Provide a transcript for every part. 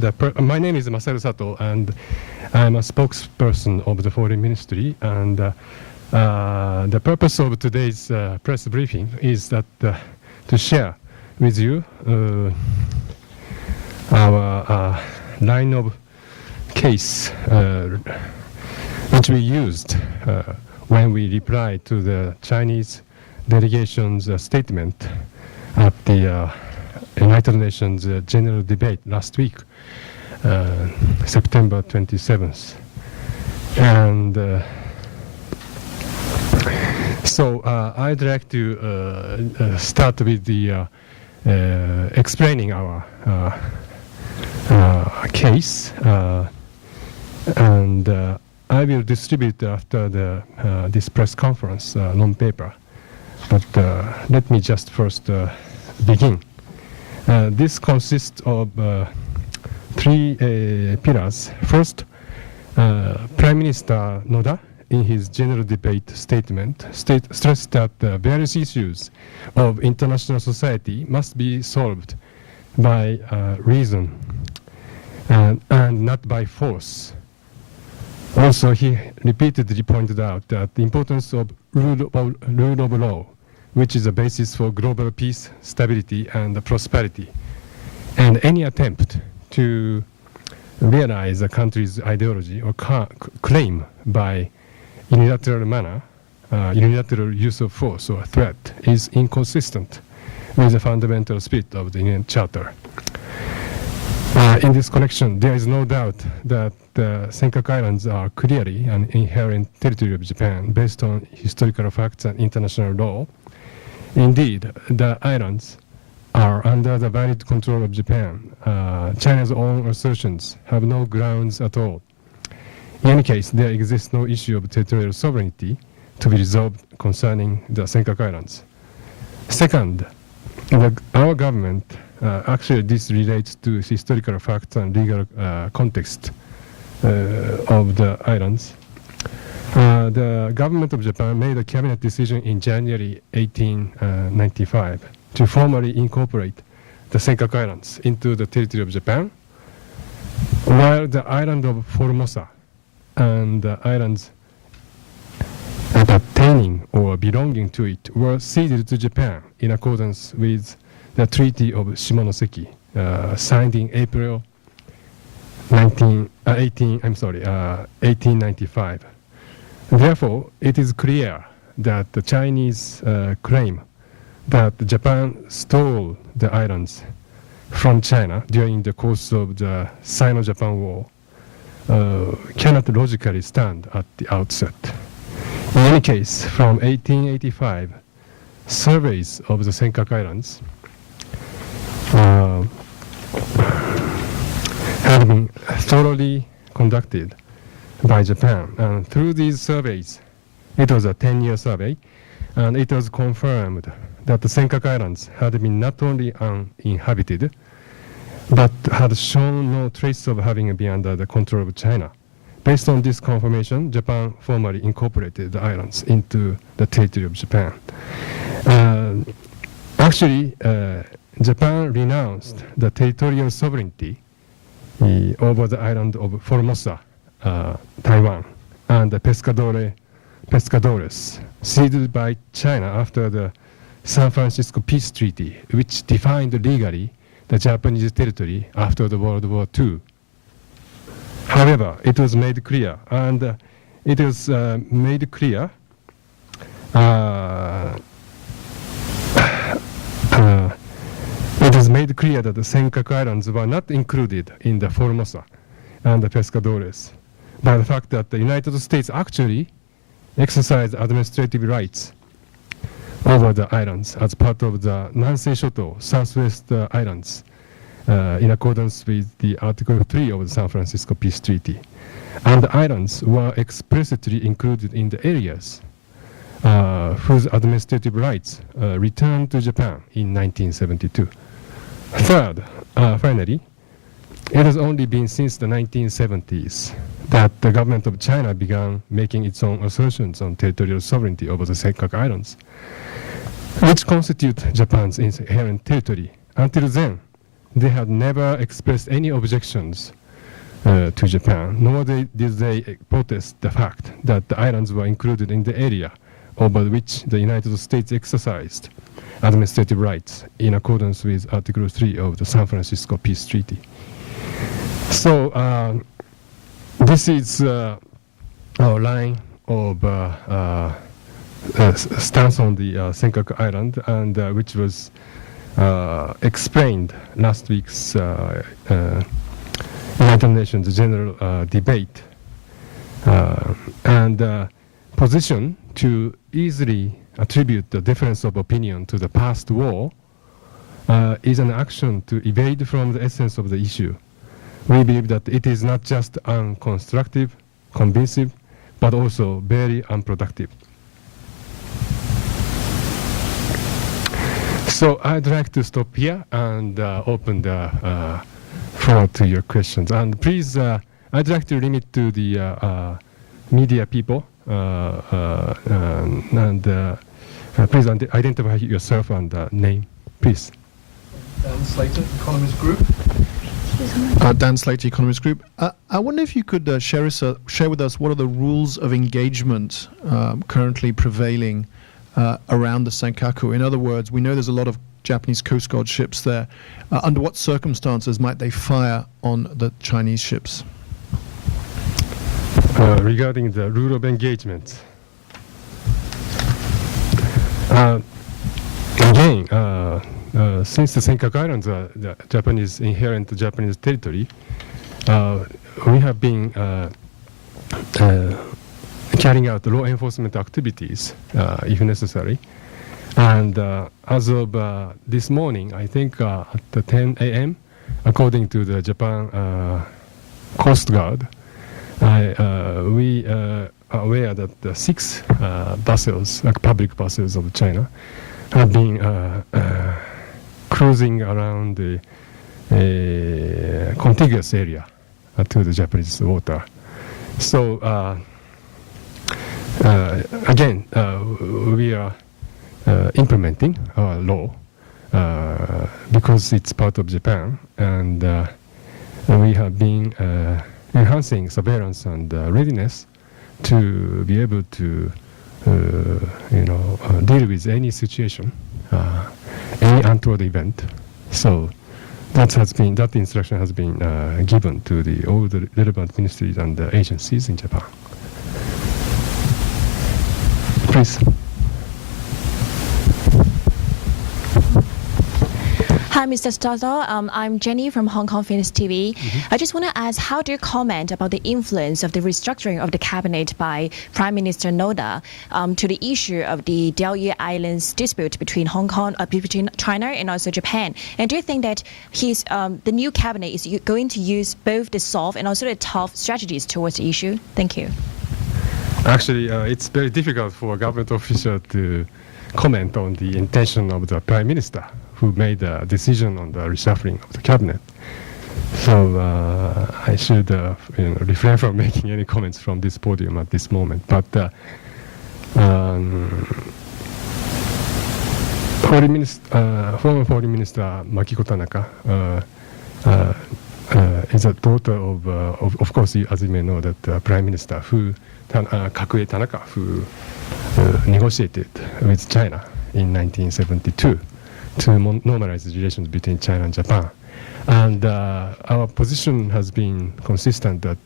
My name is Masaru Sato, and I'm a spokesperson of the Foreign Ministry. And the purpose of today's press briefing is that to share with you our line of case which we used when we replied to the Chinese delegation's statement at the United Nations General Debate last week, September 27th. And so I'd like to start with the explaining our case, and I will distribute after this press conference non-paper. But let me just first begin. This consists of three pillars. First, Prime Minister Noda, in his general debate statement, stressed that various issues of international society must be solved by reason and not by force. Also, he repeatedly pointed out that the importance of rule of law, which is a basis for global peace, stability, and prosperity. And any attempt to realize a country's ideology or claim by unilateral manner, unilateral use of force or threat is inconsistent with the fundamental spirit of the UN Charter. In this connection, there is no doubt that the Senkaku Islands are clearly an inherent territory of Japan based on historical facts and international law. Indeed, the islands are under the valid control of Japan. China's own assertions have no grounds at all. In any case, there exists no issue of territorial sovereignty to be resolved concerning the Senkaku Islands. Second, our government, actually this relates to historical facts and legal context of the islands. The government of Japan made a cabinet decision in January 1895 to formally incorporate the Senkaku Islands into the territory of Japan, while the island of Formosa and the islands pertaining or belonging to it were ceded to Japan in accordance with the Treaty of Shimonoseki, signed in April 1895. Therefore, it is clear that the Chinese claim that Japan stole the islands from China during the course of the Sino-Japan War cannot logically stand at the outset. In any case, from 1885, surveys of the Senkaku Islands have been thoroughly conducted by Japan. And through these surveys, it was a 10-year survey, and it was confirmed that the Senkaku Islands had been not only uninhabited, but had shown no trace of having been under the control of China. Based on this confirmation, Japan formally incorporated the islands into the territory of Japan. Actually, Japan renounced the territorial sovereignty over the island of Formosa, Taiwan, and the Pescadores, ceded by China after the San Francisco Peace Treaty, which defined legally the Japanese territory after the World War II. However, it was made clear, and it was made clear that the Senkaku Islands were not included in the Formosa and the Pescadores by the fact that the United States actually exercised administrative rights over the islands as part of the Nansei Shoto Southwest Islands in accordance with the Article 3 of the San Francisco Peace Treaty. And the islands were explicitly included in the areas whose administrative rights returned to Japan in 1972. Third, finally, it has only been since the 1970s that the government of China began making its own assertions on territorial sovereignty over the Senkaku Islands, which constitute Japan's inherent territory. Until then, they had never expressed any objections to Japan, nor did they protest the fact that the islands were included in the area over which the United States exercised administrative rights in accordance with Article 3 of the San Francisco Peace Treaty. So this is our line of stance on the Senkaku Island, and which was explained last week's United Nations General Debate, and position to easily attribute the difference of opinion to the past war is an action to evade from the essence of the issue. We believe that it is not just unconstructive, convincing, but also very unproductive. So I'd like to stop here and open the floor to your questions. And please, I'd like to limit to the media people, and please identify yourself and name, please. Dan Slater, Economist Group. Dan Slater, Economist Group. I wonder if you could share with us what are the rules of engagement currently prevailing around the Senkaku. In other words, we know there's a lot of Japanese Coast Guard ships there. Under what circumstances might they fire on the Chinese ships? Regarding the rule of engagement, again, since the Senkaku Islands are the inherent Japanese territory, we have been carrying out law enforcement activities if necessary. And as of this morning, I think at 10 a.m., according to the Japan Coast Guard, we are aware that the 6 vessels, like public vessels of China, have been cruising around the contiguous area to the Japanese water. So again, we are implementing our law because it's part of Japan, and we have been enhancing surveillance and readiness to be able to deal with any situation, any untoward event. So that instruction has been given to all the relevant ministries and agencies in Japan. Please. Hi, Mr. Stoddard. I'm Jenny from Hong Kong Phoenix TV. I just want to ask, how do you comment about the influence of the restructuring of the cabinet by Prime Minister Noda to the issue of the Diaoyu Islands dispute between between China and also Japan? And do you think that the new cabinet is going to use both the soft and also the tough strategies towards the issue? Thank you. Actually, it's very difficult for a government official to comment on the intention of the Prime Minister, who made a decision on the reshuffling of the cabinet. So I should refrain from making any comments from this podium at this moment. But former Foreign Minister Makiko Tanaka is a daughter of course, as you may know, that Prime Minister Kakue Tanaka, who negotiated with China in 1972 to normalize the relations between China and Japan. And our position has been consistent that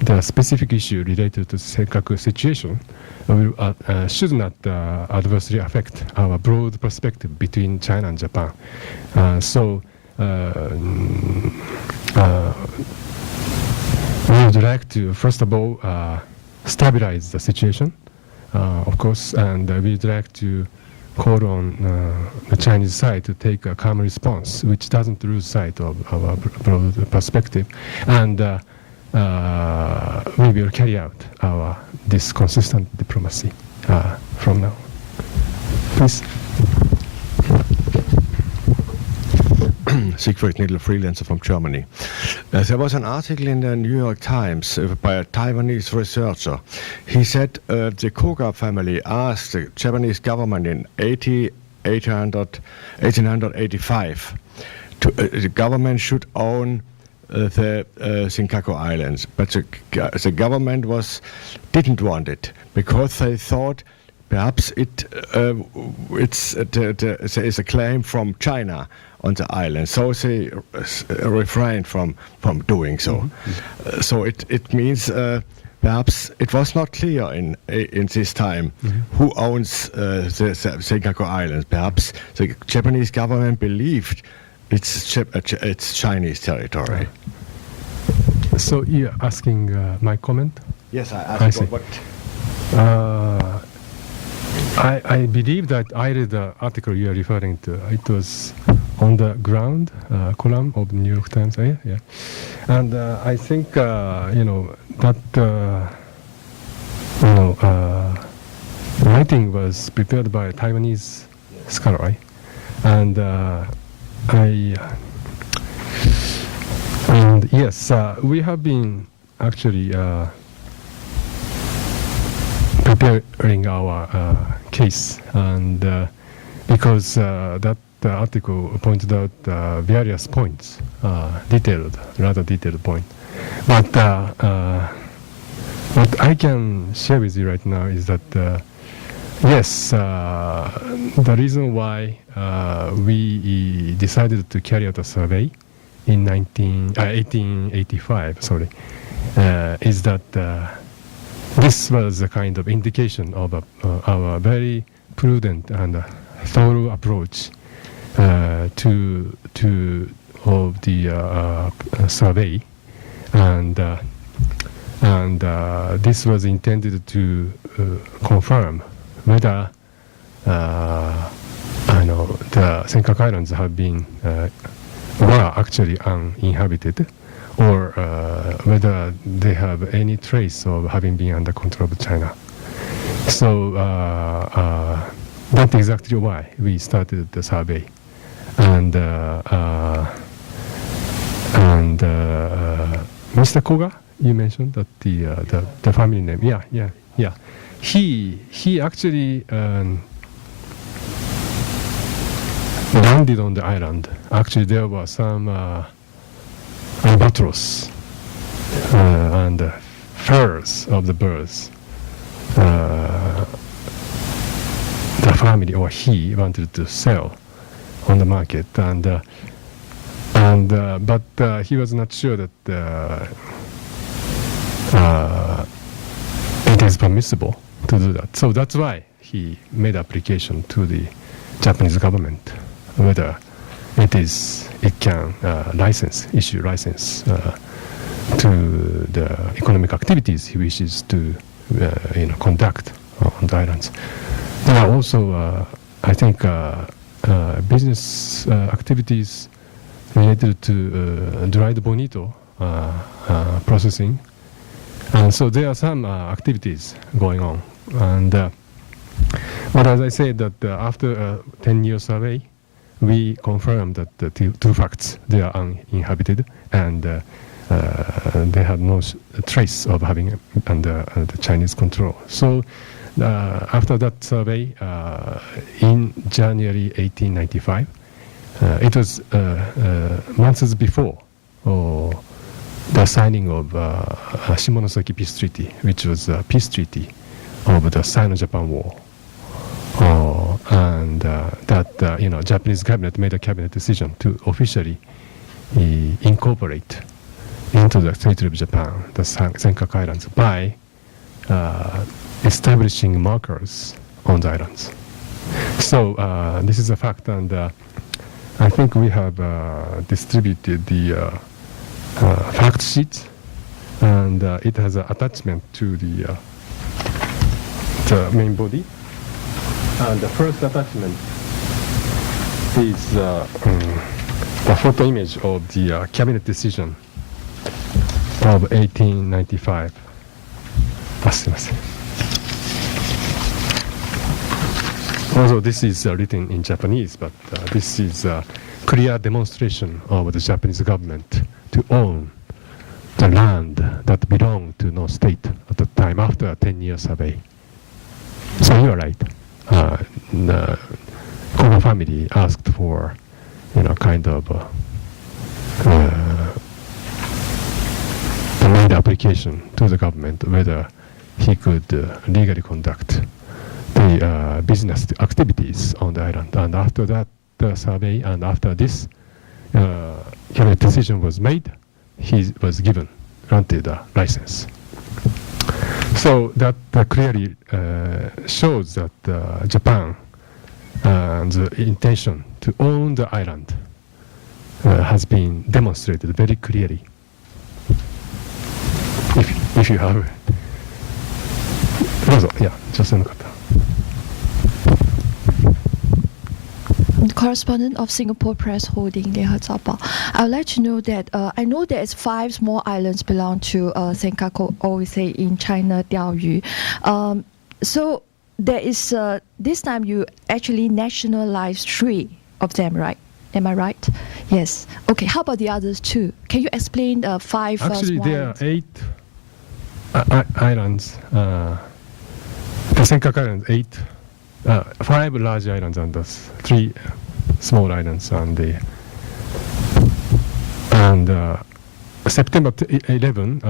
the specific issue related to the Senkaku situation should not adversely affect our broad perspective between China and Japan. So we would like to, first of all, stabilize the situation, of course, and we would like to call on the Chinese side to take a calm response, which doesn't lose sight of our broad perspective. And we will carry out this consistent diplomacy from now. Please. Siegfried Nidl, freelancer from Germany. There was an article in the New York Times by a Taiwanese researcher. He said the Koga family asked the Japanese government in 1885 the government should own the Senkaku Islands, but the government didn't want it because they thought perhaps there is a claim from China on the island, so they refrained from doing so. So it means perhaps it was not clear in this time who owns the Senkaku Islands. Perhaps the Japanese government believed it's Chinese territory. So you're asking my comment? Yes, I I asked see. what. I believe that I read the article you are referring to. It was on the ground column of the New York Times. Yeah. And I think that writing was prepared by a Taiwanese scholar, right? And yes, we have been actually preparing our case, and because that article pointed out various points, rather detailed point. But what I can share with you right now is that yes, the reason why we decided to carry out a survey in 1885, is that this was a kind of indication of our very prudent and thorough approach to the survey, and this was intended to confirm whether the Senkaku Islands have been were actually uninhabited, or whether they have any trace of having been under control of China. So that's exactly why we started the survey. And Mr. Koga, you mentioned that the family name. Yeah. He actually landed on the island. Actually, there were some albatross and furs of the birds. The family, or he, wanted to sell on the market, but he was not sure that it is permissible to do that. So that's why he made application to the Japanese government whether it can issue license to the economic activities he wishes to conduct on the islands. There are also, I think, business activities related to dried bonito processing, and so there are some activities going on. And but as I said, that after a 10-year survey, we confirmed that the two facts: they are uninhabited, and they have no trace of having under the Chinese control. So after that survey, in January 1895, it was months before the signing of Shimonoseki Peace Treaty, which was a peace treaty of the Sino-Japan War. And that Japanese cabinet made a cabinet decision to officially incorporate into the territory of Japan the Senkaku Islands by establishing markers on the islands. So this is a fact, and I think we have distributed the fact sheet, and it has an attachment to the main body. And the first attachment is the photo image of the cabinet decision of 1895. Also, this is written in Japanese, but this is a clear demonstration of the Japanese government to own the land that belonged to no state at the time after a 10-year survey. So you are right. The Koga family asked for, kind of made application to the government whether he could legally conduct the business activities on the island. And after that survey, and after this cabinet decision was made, he was granted a license. So that clearly shows that Japan's intention to own the island has been demonstrated very clearly. If you have, どうぞ。いや、女性の方。Correspondent of Singapore Press Holding, Lee Zapa. I would like to know that I know there's 5 small islands belong to Senkaku, or we say in China, Diaoyu. So there is this time you actually nationalized 3 of them, right? Am I right? Yes. Okay. How about the others 2? Can you explain the 5? Actually, there are 8 islands. The Senkaku Islands, 8. 5 large islands and 3 small islands, and September 11,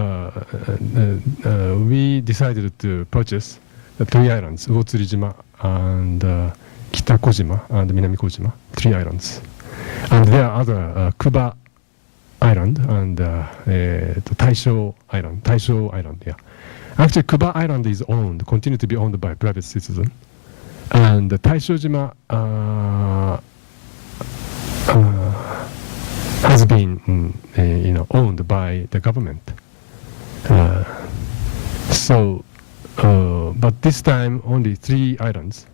we decided to purchase the 3 islands, Uotsurijima and Kita Kojima and Minami Kojima, 3 islands. And there are other Kuba Island and Taisho Island. Yeah. Actually, Kuba Island is continue to be owned by private citizen. And Taishojima has been, owned by the government. But this time only 3 islands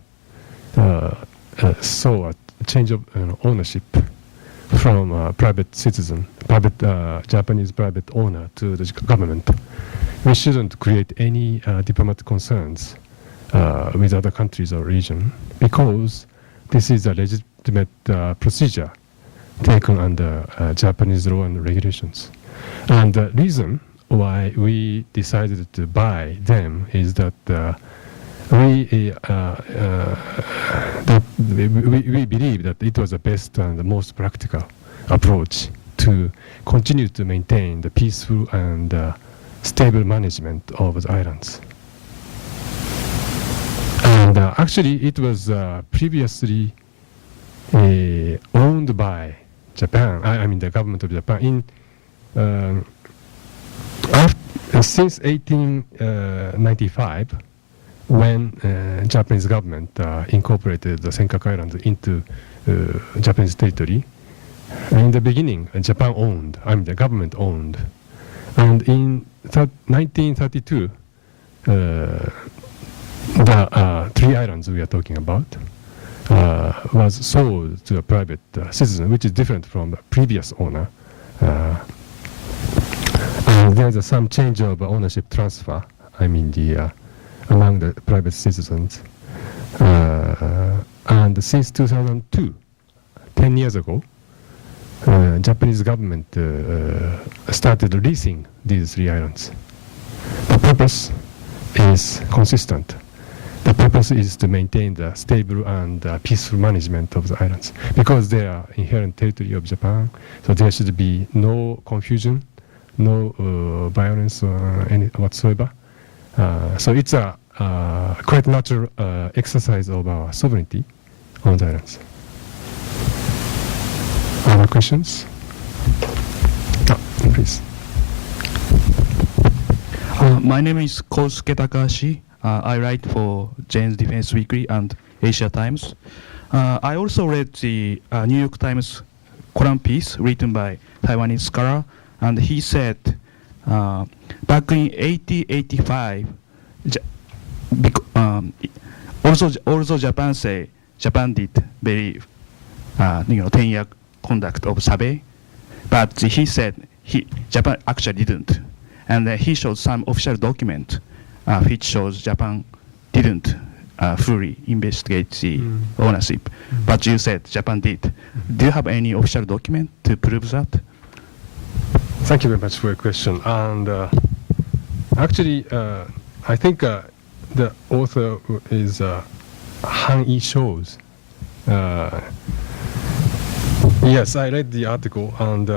saw a change of ownership from private Japanese private owner to the government. We shouldn't create any diplomatic concerns with other countries or region, because this is a legitimate procedure taken under Japanese law and regulations. And the reason why we decided to buy them is that we believe that it was the best and the most practical approach to continue to maintain the peaceful and stable management of the islands. And actually, it was previously owned by Japan. I mean, the government of Japan since 1895, when Japanese government incorporated the Senkaku Islands into Japanese territory. In the beginning, Japan owned. The government owned, and in 1932. The 3 islands we are talking about was sold to a private citizen, which is different from the previous owner. And there's some change of ownership transfer, among the private citizens. And since 2002, 10 years ago, Japanese government started leasing these 3 islands. The purpose is consistent. The purpose is to maintain the stable and peaceful management of the islands, because they are inherent territory of Japan. So there should be no confusion, no violence or any whatsoever. So it's a quite natural exercise of our sovereignty on the islands. Other questions? Please. My name is Kosuke Takahashi. I write for Jane's Defense Weekly and Asia Times. I also read the New York Times column piece written by Taiwanese scholar, and he said back in 1885, also Japan did very 10-year conduct of survey, but he said Japan actually didn't. And he showed some official document which shows Japan didn't fully investigate the ownership. But you said Japan did. Do you have any official document to prove that? Thank you very much for your question. And actually, I think the author is Han Yi-shows. Yes, I read the article, and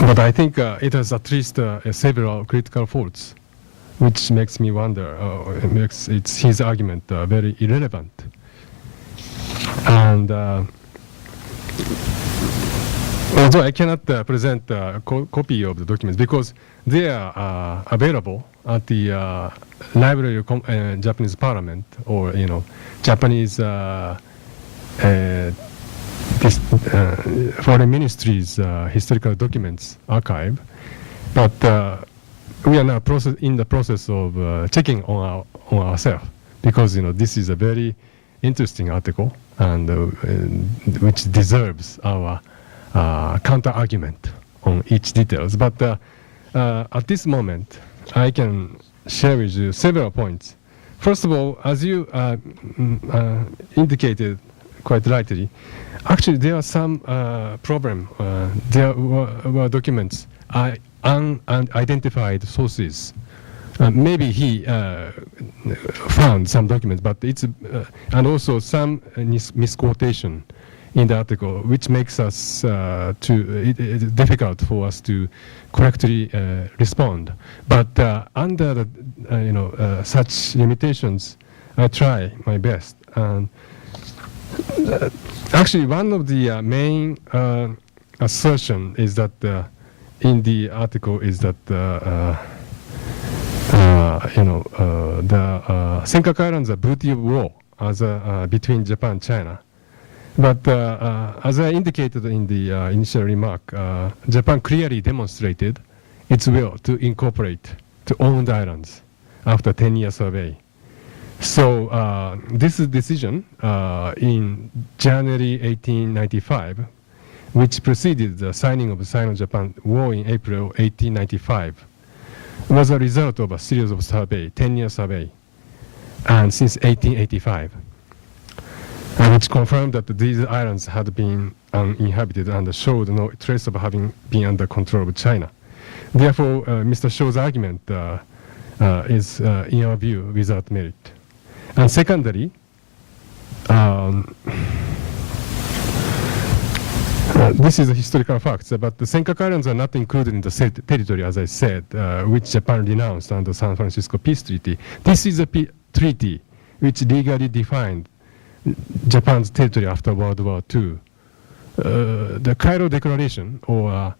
But I think it has at least several critical faults, which makes me wonder, makes his argument very irrelevant. And although I cannot present a copy of the documents because they are available at the Library of Japanese Parliament or Japanese Foreign Ministry's historical documents archive, but we are now in the process of checking on ourselves because this is a very interesting article and which deserves our counter argument on each details. But at this moment, I can share with you several points. First of all, as you indicated quite rightly, actually there are some problem. There were documents, unidentified sources. Maybe he found some documents, but it's and also some misquotation in the article, which makes us it's difficult for us to correctly respond. But under the, such limitations, I try my best. And actually, one of the main assertion is that in the article is that the Senkaku Islands are booty of war as between Japan and China. But as I indicated in the initial remark, Japan clearly demonstrated its will to incorporate to own the islands after 10-year survey. So this decision in January 1895, which preceded the signing of the Sino-Japan War in April 1895, was a result of a series of survey, 10-year survey, and since 1885. Which confirmed that these islands had been uninhabited and showed no trace of having been under control of China. Therefore, Mr. Shaw's argument is, in our view, without merit. And secondly, this is a historical fact, but the Senkaku Islands are not included in the territory, as I said, which Japan renounced under the San Francisco Peace Treaty. This is a treaty which legally defined Japan's territory after World War II. The Cairo Declaration or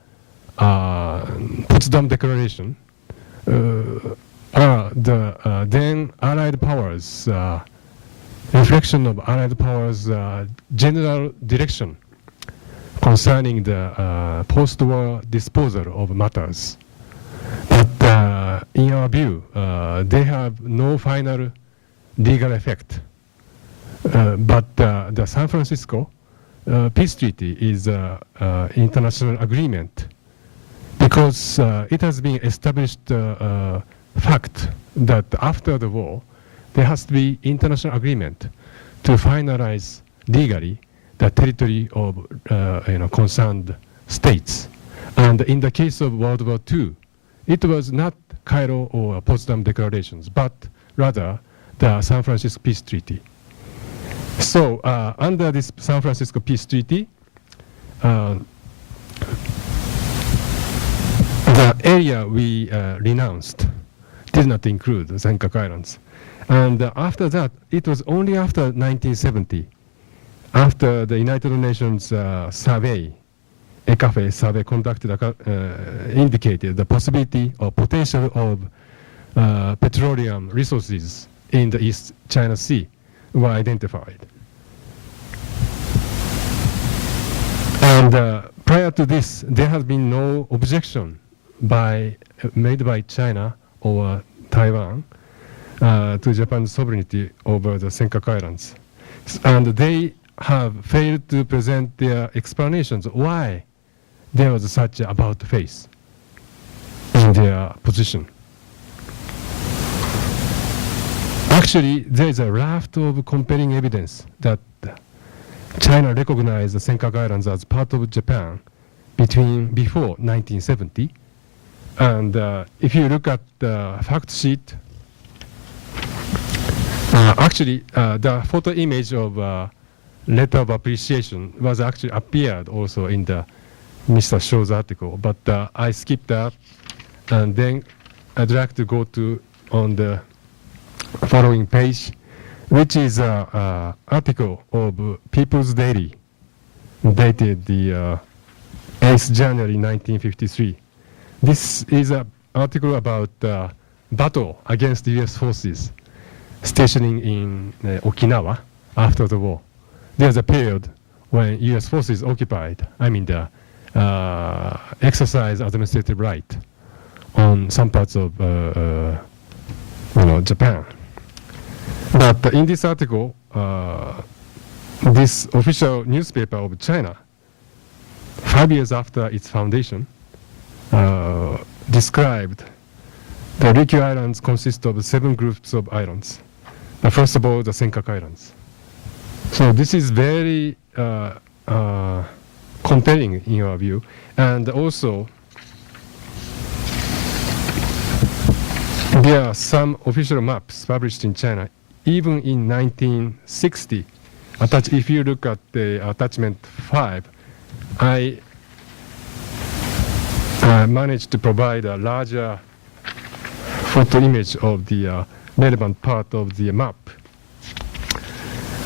Potsdam Declaration are the then Allied powers, reflection of Allied powers' general direction concerning the post-war disposal of matters. But in our view, they have no final legal effect. But the San Francisco Peace Treaty is an international agreement because it has been established fact that after the war there has to be international agreement to finalize legally the territory of concerned states. And in the case of World War II, it was not Cairo or Potsdam declarations, but rather the San Francisco Peace Treaty. So under this San Francisco Peace Treaty, the area we renounced did not include the Senkaku Islands. And after that, it was only after 1970, after the United Nations survey, ECAFE survey conducted, indicated the possibility or potential of petroleum resources in the East China Sea were identified. And prior to this, there has been no objection made by China or Taiwan to Japan's sovereignty over the Senkaku Islands. And they have failed to present their explanations why there was such an about-face in their position. Actually, there is a raft of compelling evidence that China recognized the Senkaku Islands as part of Japan before 1970. And if you look at the fact sheet, actually the photo image of letter of appreciation was actually appeared also in the Mr. Show's article, but I skipped that, and then I'd like to go to on the following page, which is an article of People's Daily, dated the 8th January 1953. This is an article about battle against U.S. forces stationing in Okinawa after the war. There's a period when U.S. forces occupied, exercise administrative right on some parts of Japan. But in this article, this official newspaper of China, 5 years after its foundation, described the Ryukyu Islands consist of 7 groups of islands. First of all, the Senkaku Islands. So this is very compelling in our view, and also there are some official maps published in China, even in 1960. If you look at the attachment 5, I managed to provide a larger photo image of the relevant part of the map.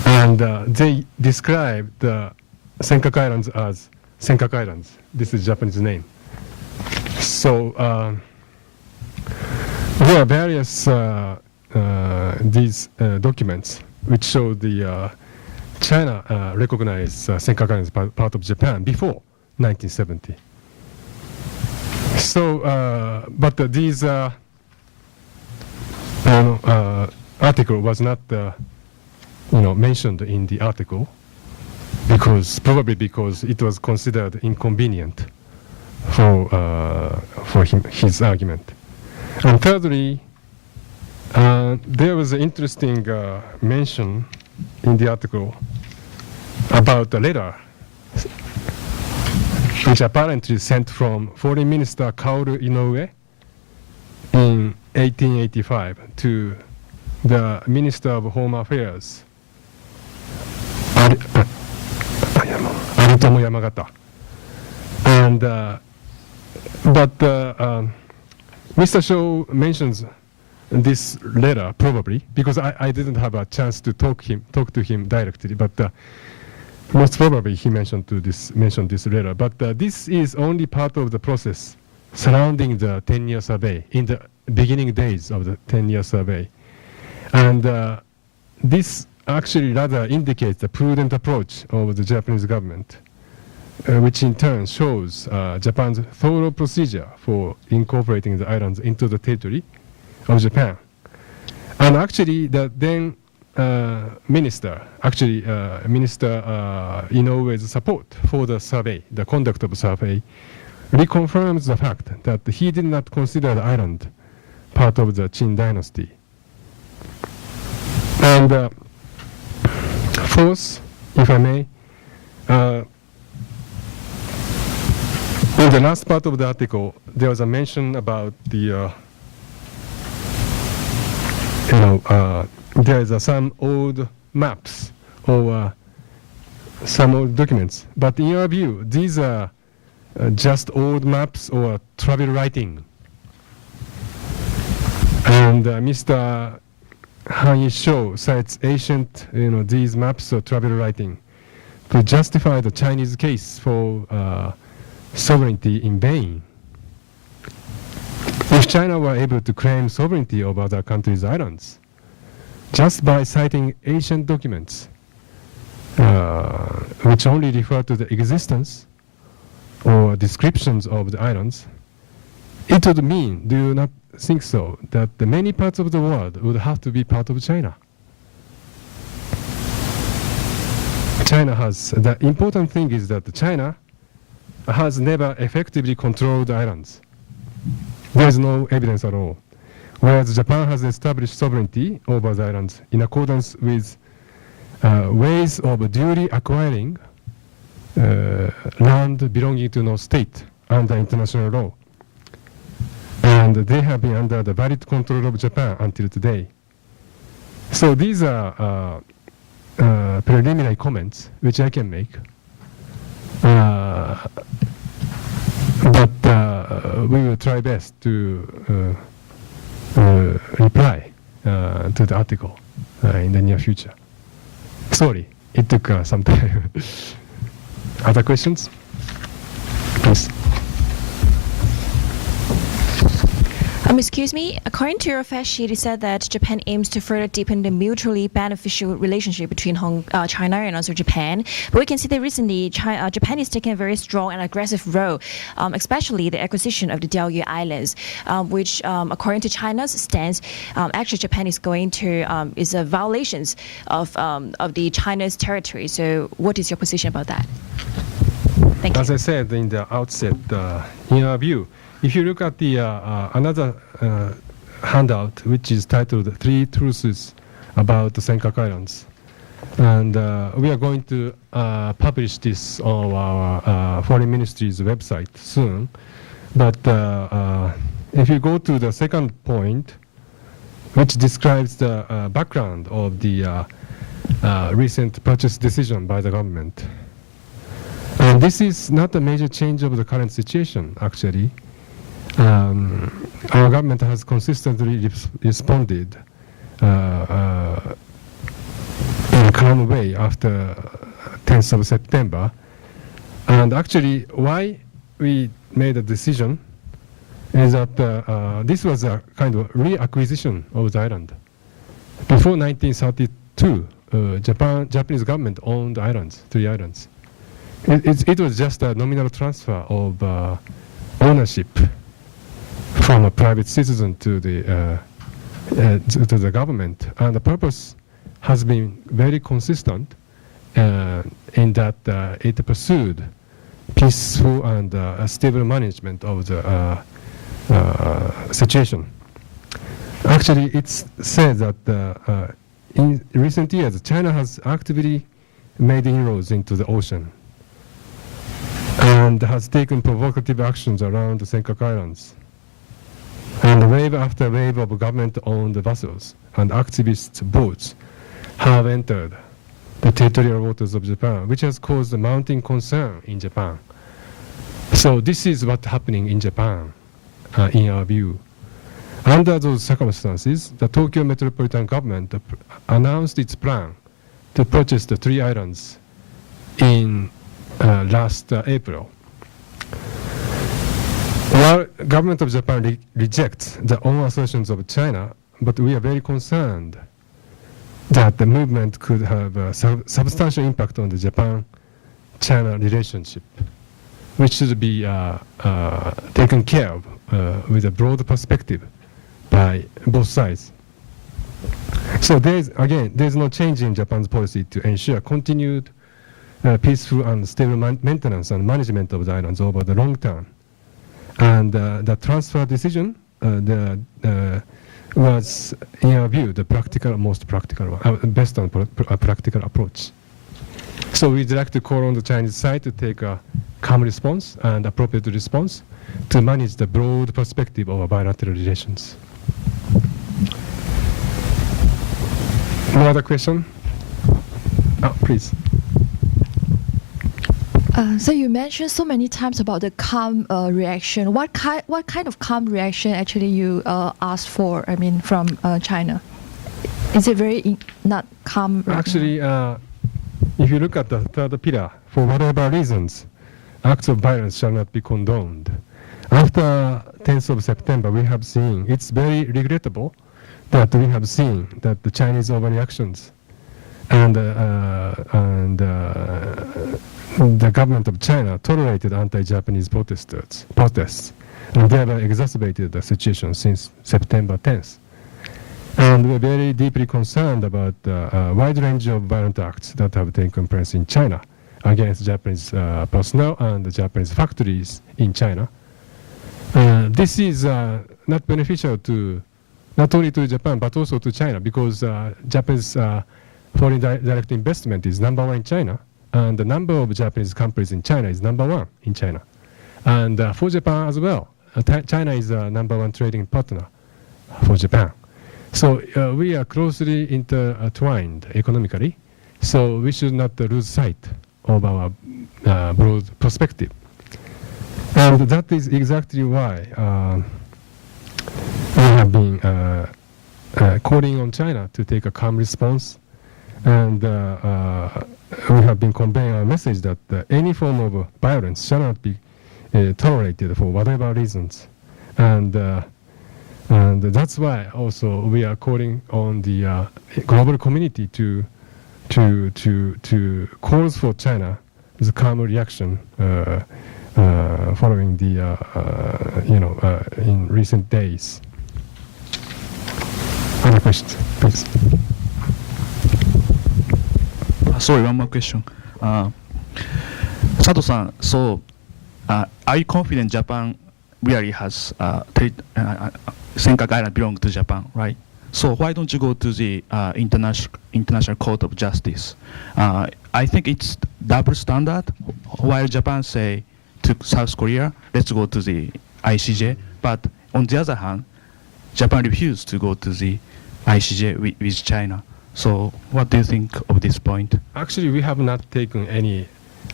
And they describe the Senkaku Islands as Senkaku Islands. This is Japanese name. So there are various these documents which show the China recognized Senkaku Islands as part of Japan before 1970. So, but these article was not mentioned in the article probably because it was considered inconvenient for his argument. And thirdly, there was an interesting mention in the article about a letter which apparently sent from Foreign Minister Kaoru Inoue in 1885 to the Minister of Home Affairs, Aritomo Yamagata. And but Mr. Shaw mentions this letter probably because I didn't have a chance to talk to him directly, but most probably he mentioned this letter. But this is only part of the process surrounding the 10-year survey in the beginning days of the 10-year survey, and this actually rather indicates the prudent approach of the Japanese government, which in turn shows Japan's thorough procedure for incorporating the islands into the territory of Japan. And actually, the then Minister Inoue's support for the survey, the conduct of the survey, reconfirms the fact that he did not consider the island part of the Qin dynasty. And fourth, if I may, in the last part of the article, there was a mention about the, there is some old maps or some old documents. But in your view, these are just old maps or travel writing. And Mr. Han Yi-shou cites ancient, these maps or travel writing to justify the Chinese case for sovereignty in vain. If China were able to claim sovereignty over other countries' islands, just by citing ancient documents, which only refer to the existence or descriptions of the islands, it would mean, do you not think so, that the many parts of the world would have to be part of China? China has, the important thing is that China has never effectively controlled the islands. There is no evidence at all. Whereas Japan has established sovereignty over the islands in accordance with ways of duly acquiring land belonging to no state under international law. And they have been under the valid control of Japan until today. So these are preliminary comments which I can make. But we will try best to reply to the article in the near future. Sorry, it took some time. Other questions? Please. Excuse me, according to your fact sheet, it said that Japan aims to further deepen the mutually beneficial relationship between China and also Japan. But we can see that recently Japan is taking a very strong and aggressive role, especially the acquisition of the Diaoyu Islands, which, according to China's stance, actually Japan is going to is a violations of the China's territory. So, what is your position about that? Thank you. As I said in the outset, in our view, if you look at the another handout, which is titled "Three Truths About the Senkaku Islands," and we are going to publish this on our Foreign Ministry's website soon. But if you go to the second point, which describes the background of the recent purchase decision by the government, and this is not a major change of the current situation, actually. Our government has consistently responded in a calm way after 10th of September. And actually, why we made a decision is that this was a kind of reacquisition of the island. Before 1932, Japanese government owned the islands, 3 islands. It was just a nominal transfer of ownership from a private citizen to the government, and the purpose has been very consistent in that it pursued peaceful and stable management of the situation. Actually, it's said that in recent years, China has actively made inroads into the ocean and has taken provocative actions around the Senkaku Islands. And wave after wave of government-owned vessels and activist boats have entered the territorial waters of Japan, which has caused a mounting concern in Japan. So this is what's happening in Japan, in our view. Under those circumstances, the Tokyo Metropolitan Government announced its plan to purchase the 3 islands in last April. While government of Japan rejects the own assertions of China, but we are very concerned that the movement could have a substantial impact on the Japan-China relationship, which should be taken care of with a broad perspective by both sides. So there's no change in Japan's policy to ensure continued peaceful and stable maintenance and management of the islands over the long term. And the transfer decision was, in our view, the most practical one, best on a practical approach. So we'd like to call on the Chinese side to take a calm response and appropriate response to manage the broad perspective of our bilateral relations. No other question? Oh, please. So you mentioned so many times about the calm reaction. What kind of calm reaction actually you asked for? I mean, from China, is it very not calm? Right Actually, if you look at the third pillar, for whatever reasons, acts of violence shall not be condoned. After 10th of September, we have seen it's very regrettable that we have seen that the Chinese overreactions and the government of China tolerated anti-Japanese protests, and thereby exacerbated the situation since September 10th. And we're very deeply concerned about a wide range of violent acts that have taken place in China against Japanese personnel and the Japanese factories in China. This is not beneficial to not only to Japan but also to China, because Japanese foreign direct investment is #1 in China, and the number of Japanese companies in China is #1 in China. And for Japan as well, China is a #1 trading partner for Japan. So we are closely intertwined economically, so we should not lose sight of our broad perspective. And that is exactly why we have been calling on China to take a calm response, and we have been conveying our message that any form of violence shall not be tolerated for whatever reasons, and that's why also we are calling on the global community to calls for China's calm reaction following the in recent days. Other questions, please. Sorry, one more question. Sato-san, so are you confident Japan really has Senkaku Island belong to Japan, right? So why don't you go to the International Court of Justice? I think it's double standard. While Japan say to South Korea, let's go to the ICJ, but on the other hand, Japan refused to go to the ICJ with China. So what do you think of this point? Actually, we have not taken any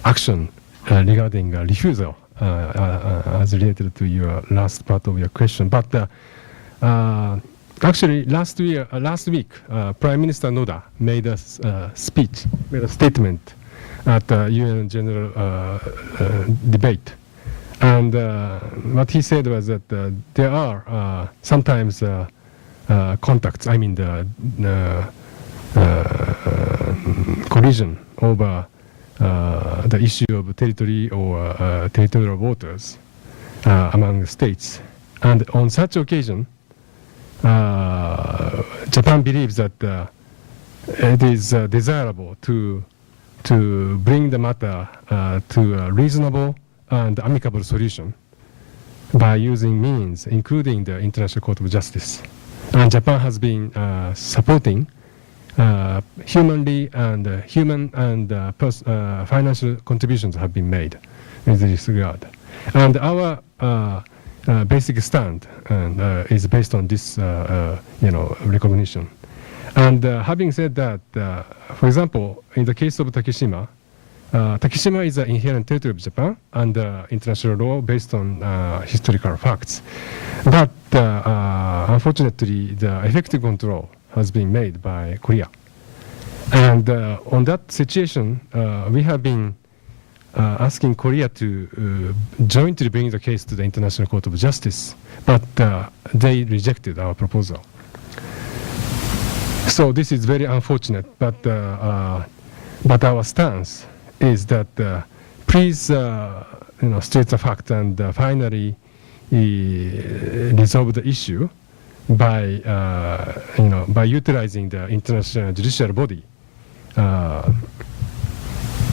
action regarding refusal as related to your last part of your question. But actually, last week, Prime Minister Noda made a statement at the UN General debate. And what he said was that there are sometimes contacts, I mean the collision over the issue of territory or territorial waters among the states. And on such occasion, Japan believes that it is desirable to bring the matter to a reasonable and amicable solution by using means, including the International Court of Justice. And Japan has been supporting human and financial contributions have been made in this regard. And our basic stand is based on this, recognition. And having said that, for example, in the case of Takeshima, Takeshima is an inherent territory of Japan under international law based on historical facts. But unfortunately, the effective control has been made by Korea. And on that situation, we have been asking Korea to jointly bring the case to the International Court of Justice, but they rejected our proposal. So this is very unfortunate, but our stance is that please, state the fact and finally resolve the issue by utilizing the international judicial body,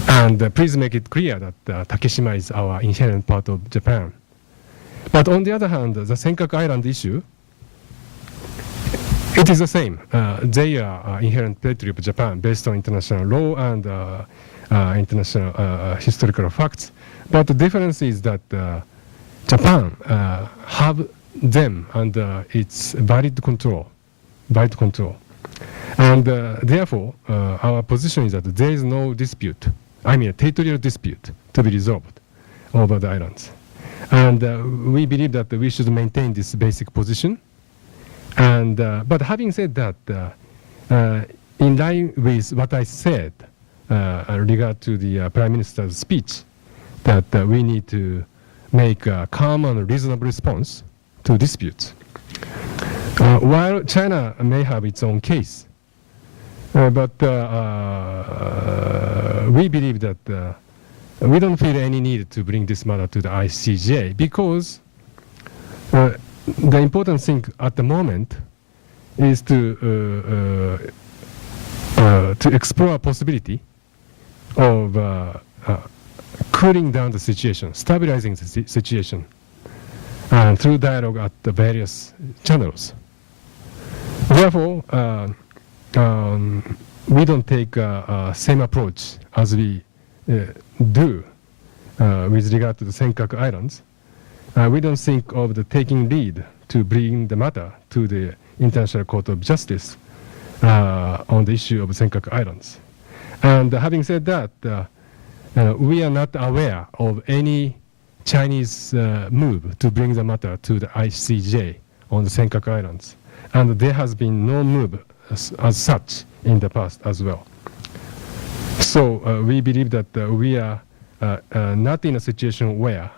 and please make it clear that Takeshima is our inherent part of Japan. But on the other hand, the Senkaku Island issue, it is the same. They are inherent territory of Japan based on international law and international historical facts. But the difference is that Japan have them under its valid control. And therefore, our position is that there is no dispute, I mean a territorial dispute, to be resolved over the islands. And we believe that we should maintain this basic position. And but having said that, in line with what I said regard to the Prime Minister's speech, that we need to make a calm and reasonable response to disputes. While China may have its own case, but we believe that we don't feel any need to bring this matter to the ICJ because the important thing at the moment is to explore a possibility of cooling down the situation, stabilizing the situation, and through dialogue at the various channels. Therefore, we don't take same approach as we do with regard to the Senkaku Islands. We don't think of the taking lead to bring the matter to the International Court of Justice on the issue of Senkaku Islands. And having said that, we are not aware of any Chinese move to bring the matter to the ICJ on the Senkaku Islands. And there has been no move as such in the past as well. So we believe that we are not in a situation where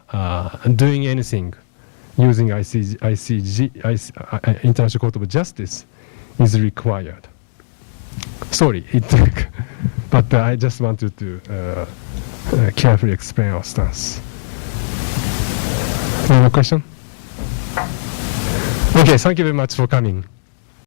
doing anything using International Court of Justice is required. Sorry, it took, but I just wanted to carefully explain our stance. Any more question? Okay, thank you very much for coming.